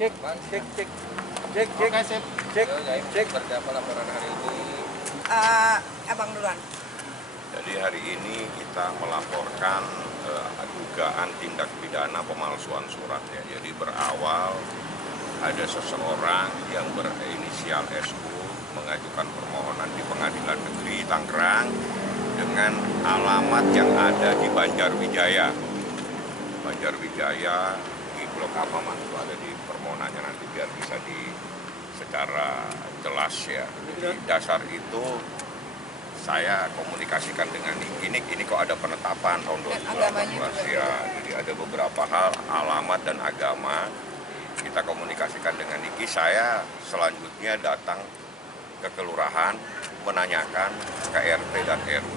Cek, cek, cek, cek, cek, Oke, sip. cek, cek. Seperti apa laporan hari ini? Abang duluan. Jadi hari ini kita melaporkan dugaan tindak pidana pemalsuan surat ya. Jadi berawal ada seseorang yang berinisial SU mengajukan permohonan di Pengadilan Negeri Tangerang dengan alamat yang ada di Banjarwijaya. Banjarwijaya di blok apa Mas? Itu ada di permohonannya nanti biar bisa secara jelas ya. Di dasar itu saya komunikasikan dengan ini kok ada penetapan tahun 2018 ya. Jadi ada beberapa hal, alamat dan agama. Kita komunikasikan dengan Niki. Saya selanjutnya datang ke kelurahan menanyakan ke RT dan RW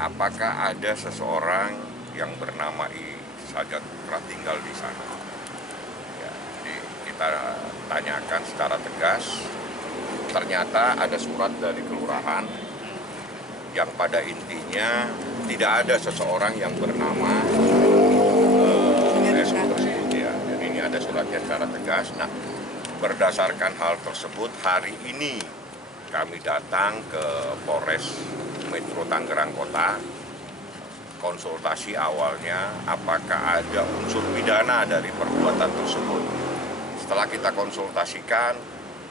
apakah ada seseorang yang bernama Sajat Putra tinggal di sana. Ya, jadi kita tanyakan secara tegas. Ternyata ada surat dari kelurahan yang pada intinya tidak ada seseorang yang bernama SU tersebut ya. Dan ini ada suratnya secara tegas. Nah, berdasarkan hal tersebut hari ini kami datang ke Polres Metro Tangerang Kota. Konsultasi awalnya apakah ada unsur pidana dari perbuatan tersebut. Setelah kita konsultasikan,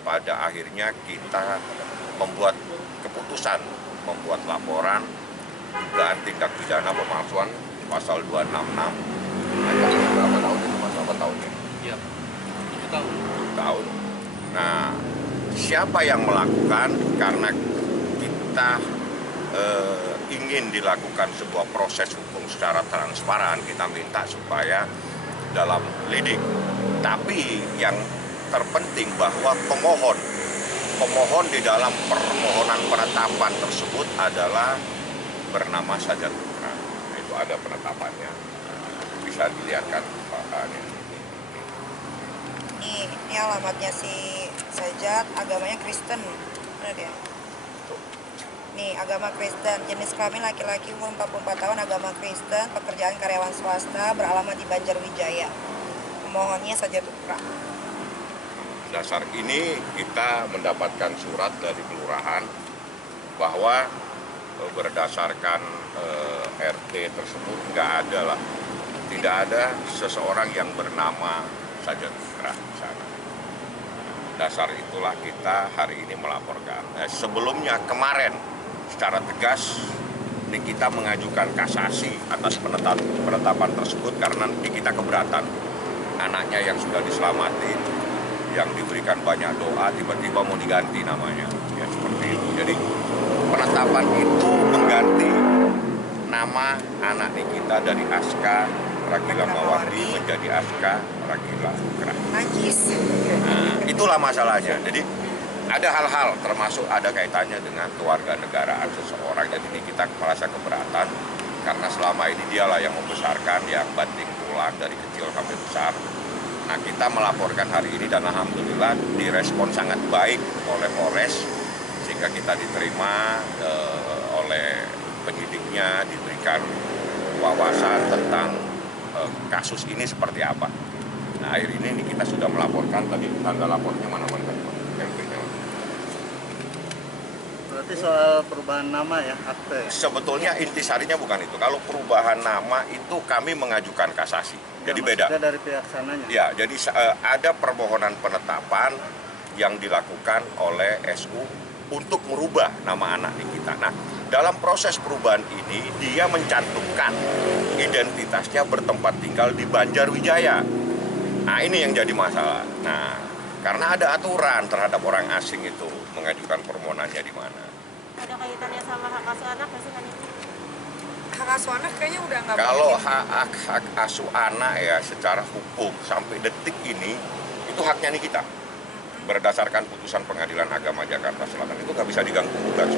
pada akhirnya kita membuat keputusan, membuat laporan dugaan tindak pidana pemalsuan pasal 266. Ancaman berapa tahun itu Mas? Berapa tahunnya? Iya, 7 tahun. 7 tahun. Nah, siapa yang melakukan? Karena kita ingin dilakukan sebuah proses hukum secara transparan, kita minta supaya dalam lidik. Tapi yang terpenting bahwa pemohon di dalam permohonan penetapan tersebut adalah bernama Sajat Putra. Nah, itu ada penetapannya. Bisa dilihatkan bahannya. Ini alamatnya si Sajat, agamanya Kristen. Benar ya? Nih, agama Kristen, jenis kelamin laki-laki, umur 44 tahun, agama Kristen, pekerjaan karyawan swasta, beralamat di Banjarwijaya. Pemohonnya Sajat Putra. Dasar ini kita mendapatkan surat dari kelurahan bahwa berdasarkan RT tersebut tidak ada seseorang yang bernama Sajat Putra di sana. Dasar itulah kita hari ini melaporkan. Sebelumnya kemarin secara tegas kita mengajukan kasasi atas penetapan tersebut karena kita keberatan anaknya yang sudah diselamatin, yang diberikan banyak doa tiba-tiba mau diganti namanya ya seperti itu. Jadi penetapan itu mengganti nama anak kita dari Aska Ragila Mawardi menjadi Aska Ragila Kerah. Najis. Nah, itulah masalahnya. Jadi ada hal-hal termasuk ada kaitannya dengan kewarganegaraan seseorang. Jadi kita merasa keberatan karena selama ini dialah yang membesarkan, yang banting tulang dari kecil sampai besar. Nah, kita melaporkan hari ini dan alhamdulillah direspon sangat baik oleh Polres sehingga kita diterima oleh penyidiknya, diberikan wawasan tentang kasus ini seperti apa. Nah, akhir ini kita sudah melaporkan, tadi tanda lapornya mana-mana MP-nya. Berarti soal perubahan nama ya, akte. Sebetulnya intisarinya bukan itu. Kalau perubahan nama itu kami mengajukan kasasi. Jadi beda. Dari pihak sananya. Ya, jadi ada permohonan penetapan yang dilakukan oleh SU untuk merubah nama anak kita. Nah, dalam proses perubahan ini dia mencantumkan identitasnya bertempat tinggal di Banjarwijaya. Nah, ini yang jadi masalah. Nah, karena ada aturan terhadap orang asing itu mengajukan permohonannya di mana. Ada kaitannya sama hak asuh anak nggak sih kan itu? Hak asuh anak kayaknya udah nggak Kalau boleh. hak asuh anak ya secara hukum sampai detik ini itu haknya nih kita. Berdasarkan putusan Pengadilan Agama Jakarta Selatan itu nggak bisa diganggu gugat.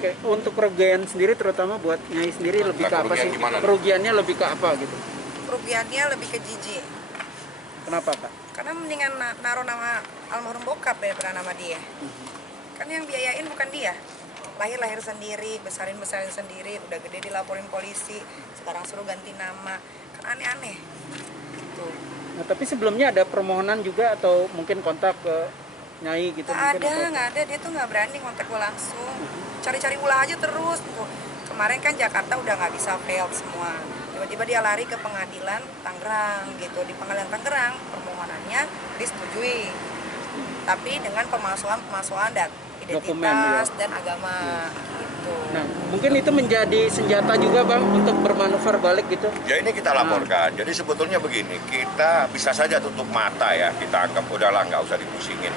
Oke, untuk kerugian sendiri terutama buat Nyai sendiri lebih ke apa sih? Kerugiannya lebih ke apa gitu? Kerugiannya lebih ke jijik. Kenapa Pak? Karena mendingan naruh nama almarhum bokap daripada nama dia. Kan yang biayain bukan dia. Lahir sendiri, besarin sendiri, udah gede dilaporin polisi, sekarang suruh ganti nama. Kan aneh-aneh. Gitu. Nah, tapi sebelumnya ada permohonan juga atau mungkin kontak ke Nyai gitu? Nggak mungkin, ada, atau- nggak ada. Dia tuh nggak berani kontak gue langsung. Cari-cari ulah aja terus. Tuh. Kemarin kan Jakarta udah nggak bisa failed semua. Tiba-tiba dia lari ke pengadilan Tangerang gitu. Di pengadilan Tangerang permohonannya disetujui. Tapi dengan pemalsuan Dokumen, identitas ya. dan agama gitu. Nah, mungkin itu menjadi senjata juga Bang untuk bermanuver balik gitu. Ya ini kita laporkan. Jadi sebetulnya begini, kita bisa saja tutup mata ya, kita anggap udahlah nggak usah dipusingin.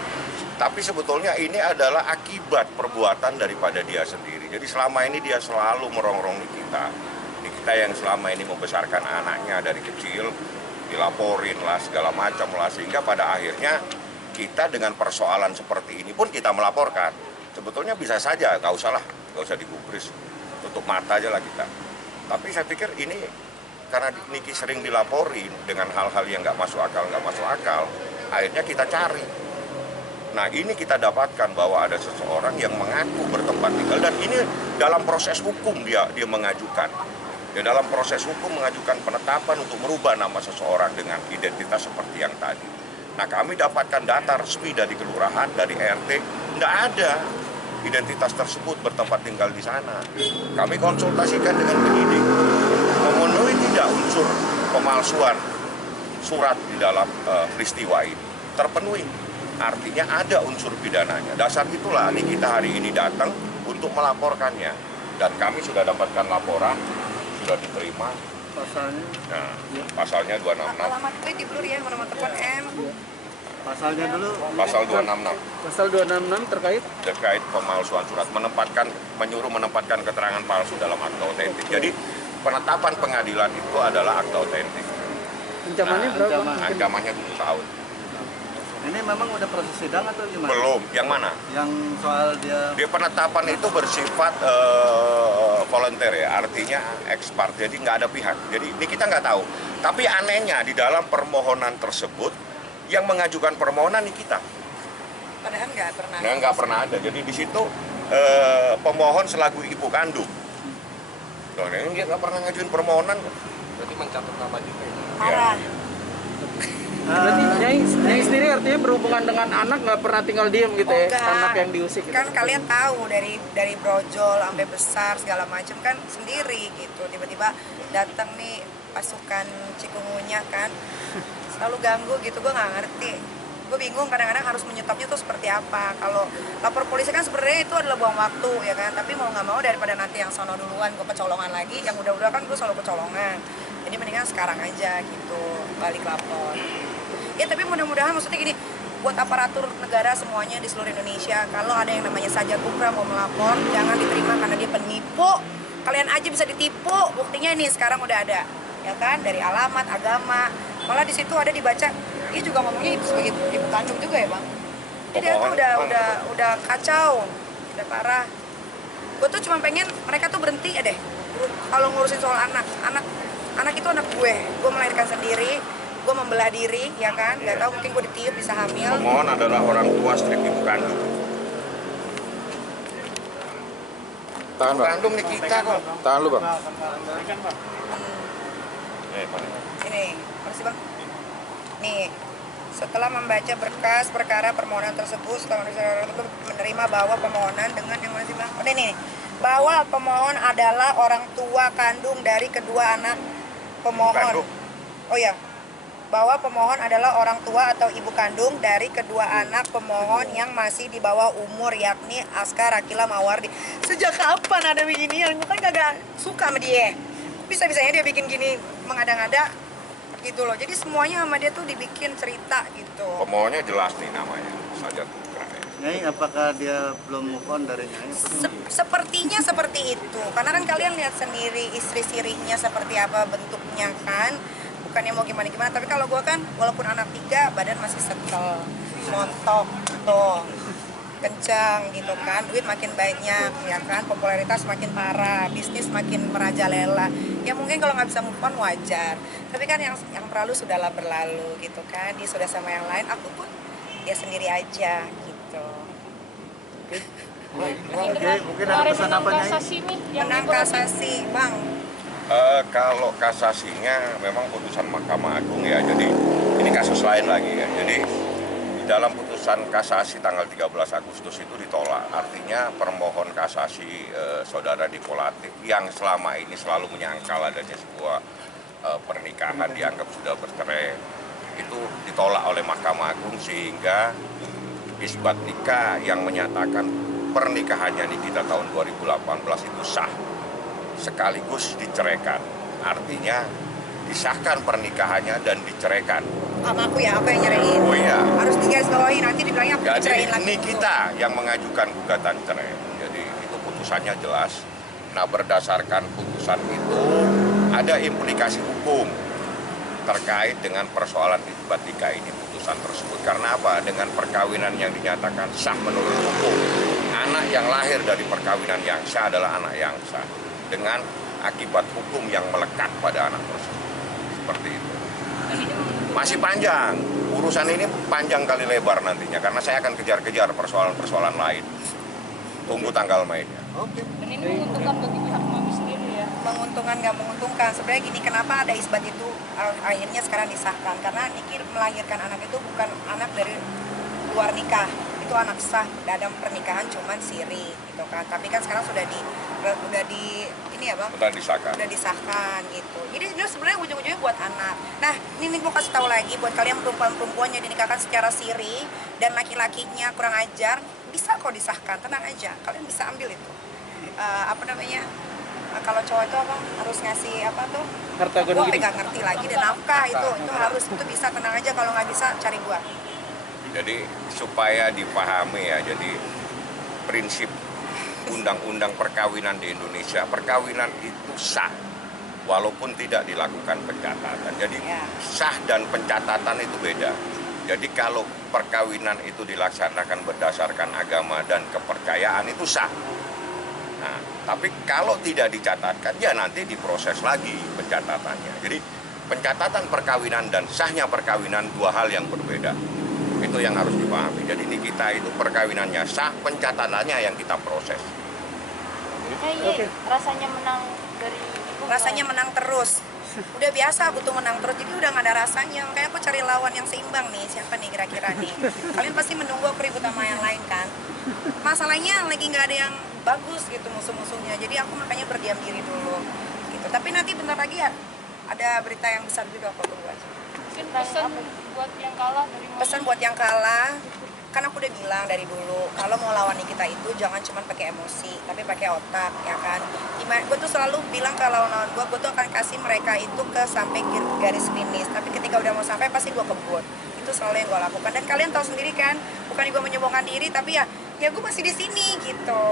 Tapi sebetulnya ini adalah akibat perbuatan daripada dia sendiri. Jadi selama ini dia selalu merongrong kita. Ini kita yang selama ini membesarkan anaknya dari kecil, dilaporin lah segala macam lah, sehingga pada akhirnya kita dengan persoalan seperti ini pun kita melaporkan. Sebetulnya bisa saja, nggak usah digubris, tutup mata aja lah kita. Tapi saya pikir ini karena Niki sering dilaporin dengan hal-hal yang nggak masuk akal, akhirnya kita cari. Nah ini kita dapatkan bahwa ada seseorang yang mengaku bertempat tinggal dan ini dalam proses hukum dia mengajukan. Ya, dalam proses hukum mengajukan penetapan untuk merubah nama seseorang dengan identitas seperti yang tadi. Nah kami dapatkan data resmi dari kelurahan, dari RT, tidak ada identitas tersebut bertempat tinggal di sana. Kami konsultasikan dengan penyidik, memenuhi tidak unsur pemalsuan surat di dalam peristiwa ini, terpenuhi. Artinya ada unsur pidananya. Dasar itulah ini kita hari ini datang untuk melaporkannya. Dan kami sudah dapatkan laporan, sudah diterima. Pasalnya, Nah, pasalnya 266. Alamat gue di blur ya, nomor telepon M. pasalnya dulu Pasal 266 Pasal 266 terkait pemalsuan surat, menyuruh menempatkan keterangan palsu dalam akta otentik. Jadi penetapan pengadilan itu adalah akta otentik. ancamannya Nah, berapa? ancaman. Mungkin. Ancamannya 7 tahun. ini memang udah proses sidang atau gimana? Belum. Yang mana? Yang soal dia Dia penetapan itu bersifat volunteer ya, artinya ex parte, jadi nggak ada pihak. Jadi ini kita nggak tahu. Tapi anehnya di dalam permohonan tersebut yang mengajukan permohonan ini kita. Padahal nggak pernah. Nah, nggak pernah ada. Jadi di situ pemohon selaku ibu kandung. Loh, ini dia nggak pernah ngajuin permohonan. Berarti mencatat nama juga ya. Parah. Berarti Nyai sendiri artinya berhubungan dengan anak nggak pernah tinggal diem gitu ya, Enggak. anak yang diusik gitu. Kan kalian tahu dari brojol sampai besar segala macam kan sendiri gitu. Tiba-tiba datang nih pasukan cikungunya kan selalu ganggu gitu, gue nggak ngerti. Gue bingung kadang-kadang harus menyetopnya tuh seperti apa. Kalau lapor polisi kan sebenarnya itu adalah buang waktu ya kan, tapi mau nggak mau daripada nanti yang sono duluan gue kecolongan lagi, yang udah-udah kan gue selalu kecolongan. Jadi mendingan sekarang aja gitu balik lapor. Ya tapi mudah-mudahan maksudnya gini, buat aparatur negara semuanya di seluruh Indonesia, kalau ada yang namanya Sajat Bukra mau melapor, jangan diterima karena dia penipu. Kalian aja bisa ditipu, buktinya ini sekarang udah ada, ya kan, dari alamat, agama. Malah di situ ada dibaca, dia juga ngomongnya sebagai ibu kandung juga ya bang. Jadi dia tuh udah kacau, udah parah. Gue tuh cuma pengen mereka tuh berhenti ya deh, kalau ngurusin soal anak itu anak gue melahirkan sendiri. Gue membelah diri, ya kan, nggak tahu mungkin gue ditiup bisa hamil. Pemohon adalah orang tua strip ibu kandung. Tahan Ibu bang, kandung nih kita kok. tahan lu bang. Ini, makasih bang. Nih, setelah membaca berkas perkara permohonan tersebut, setelah menerima bahwa permohonan dengan yang mana sih bang? Oh, ini, bahwa pemohon adalah orang tua kandung dari kedua anak pemohon. Kandung. Oh ya, bahwa pemohon adalah orang tua atau ibu kandung dari kedua anak pemohon yang masih di bawah umur, yakni Askar Akila Mawardi. Sejak kapan ada beginian? Gue kan kagak suka sama dia. Bisa-bisanya dia bikin gini mengada-ngada gitu loh. Jadi semuanya sama dia tuh dibikin cerita gitu. Pemohonnya jelas nih namanya, Sajat Bukra. Nyai, apakah dia belum move on dari Nyai? Sepertinya seperti itu. Karena kan kalian lihat sendiri istri sirinya seperti apa bentuknya kan. Bukannya mau gimana-gimana, tapi kalau gue kan walaupun anak 3, badan masih setel, montok, tuh, kencang gitu kan, duit makin banyak ya kan, popularitas makin parah, bisnis makin merajalela. Ya mungkin kalau nggak bisa move on wajar, tapi kan yang berlalu sudahlah berlalu gitu kan, dia sudah sama yang lain, aku pun ya sendiri aja gitu. Mungkin ada pesan apa Nyai? Menang kasasi bang. Kalau kasasinya memang putusan Mahkamah Agung ya, jadi ini kasus lain lagi ya. Jadi di dalam putusan kasasi tanggal 13 Agustus itu ditolak. Artinya permohon kasasi saudara Dipo Latif yang selama ini selalu menyangkal adanya sebuah pernikahan dianggap sudah bercerai itu ditolak oleh Mahkamah Agung, sehingga isbat nikah yang menyatakan pernikahannya Nikita tahun 2018 itu sah sekaligus diceraikan. Artinya disahkan pernikahannya dan diceraikan. Sama aku ya, apa yang nyerahin? Oh iya. Harus digarisbawahi, nanti dibilangnya aku Jadi dicerain lagi. ini kita yang mengajukan gugatan cerai. Jadi itu putusannya jelas. Nah, berdasarkan putusan itu ada implikasi hukum terkait dengan persoalan isbat nikah ini, putusan tersebut. Karena apa? Dengan perkawinan yang dinyatakan sah menurut hukum, anak yang lahir dari perkawinan yang sah adalah anak yang sah dengan akibat hukum yang melekat pada anak tersebut. Seperti itu. Masih panjang, urusan ini panjang kali lebar nantinya, karena saya akan kejar-kejar persoalan-persoalan lain. Tunggu tanggal mainnya. Dan ini menguntungkan bagi pihak mami sendiri ya. Menguntungkan nggak menguntungkan, sebenarnya gini, kenapa ada isbat itu akhirnya sekarang disahkan, karena Niki melahirkan anak itu bukan anak dari luar nikah, itu anak sah dalam pernikahan cuman siri gitu kan, tapi kan sekarang sudah di ini ya bang, udah disahkan gitu. Jadi ini sebenarnya ujung-ujungnya buat anak. Nah ini gue kasih tahu lagi buat kalian perempuan-perempuan yang dinikahkan secara siri dan laki-lakinya kurang ajar, bisa kok disahkan, tenang aja, kalian bisa ambil itu apa namanya, kalau cowok itu apa harus ngasih apa tuh, Harta gue gondong gini. nggak ngerti lagi, dan nafkah itu harus, itu bisa, tenang aja, kalau nggak bisa cari gue. Jadi supaya dipahami ya, jadi prinsip undang-undang perkawinan di Indonesia, perkawinan itu sah walaupun tidak dilakukan pencatatan. Jadi sah dan pencatatan itu beda. Jadi kalau perkawinan itu dilaksanakan berdasarkan agama dan kepercayaan itu sah. Nah, tapi kalau tidak dicatatkan ya nanti diproses lagi pencatatannya. Jadi pencatatan perkawinan dan sahnya perkawinan dua hal yang berbeda. Itu yang harus dipahami. Jadi ini kita itu perkawinannya sah, pencatatannya yang kita proses. Oke. Rasanya menang dari ibu. Rasanya menang terus. Udah biasa aku tuh menang terus, jadi udah gak ada rasanya. Makanya aku cari lawan yang seimbang nih. Siapa nih kira-kira nih? Kalian pasti menunggu aku ribut sama yang lain kan? Masalahnya lagi gak ada yang bagus gitu musuh-musuhnya. Jadi aku makanya berdiam diri dulu gitu. Tapi nanti bentar lagi ya ada berita yang besar juga kok gue. Mungkin pesan buat yang kalah dari mami. Pesan buat yang kalah, kan aku udah bilang dari dulu, kalau mau lawan kita itu jangan cuma pakai emosi, tapi pakai otak, ya kan. Gue tuh selalu bilang ke lawan-lawan gue tuh akan kasih mereka itu ke sampai garis finish, tapi ketika udah mau sampai pasti gue kebut. Itu selalu yang gue lakukan, dan kalian tahu sendiri kan, bukan gue menyombongkan diri, tapi ya gue masih di sini gitu.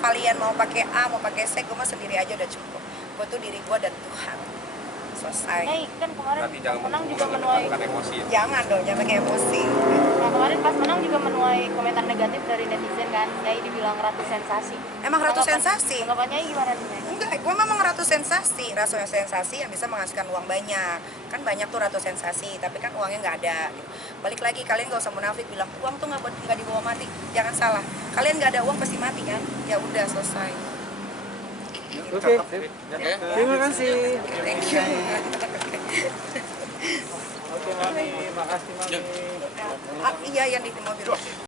Kalian mau pakai A, mau pakai C, gue mah sendiri aja udah cukup. Gue tuh diri gue dan Tuhan. Selesai. Kan kemarin Berarti pas jangan menang juga menuai. emosi ya. Jangan dong, jangan pakai emosi. Nah kemarin pas menang juga menuai komentar negatif dari netizen kan. Nyai dibilang ratu sensasi. Emang ratu sensasi? Tanggapannya gimana nih Nyai? Enggak, gue memang ratu sensasi. Ratu sensasi yang bisa menghasilkan uang banyak. Kan banyak tuh ratu sensasi, tapi kan uangnya nggak ada. Balik lagi, kalian gak usah munafik bilang uang tuh nggak dibawa mati. Jangan salah. Kalian nggak ada uang pasti mati kan? Ya udah, selesai. Oke. Terima kasih. Thank you. Oke, Mami. Makasih, Mami. Iya, yang di mobil.